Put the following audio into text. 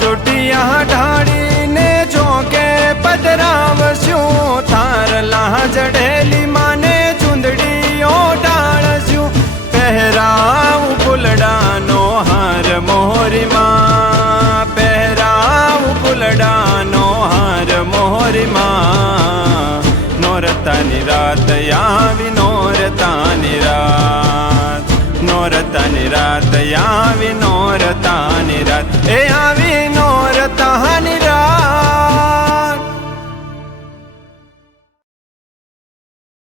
ચોટિયા ઢાળીને ચોકે પધરાવશું તારલા જડેલી માને ચૂંદડીઓ ઢાળશું પહેરાવું ફૂલડાનો હાર મોહરીમાં પહેરાવું ફૂલડાનો હાર મોહરીમાં નોરતાની રાત આવી નોરતાની રાત નોરતાની રાત આવી નોરતાની રાત એ આવી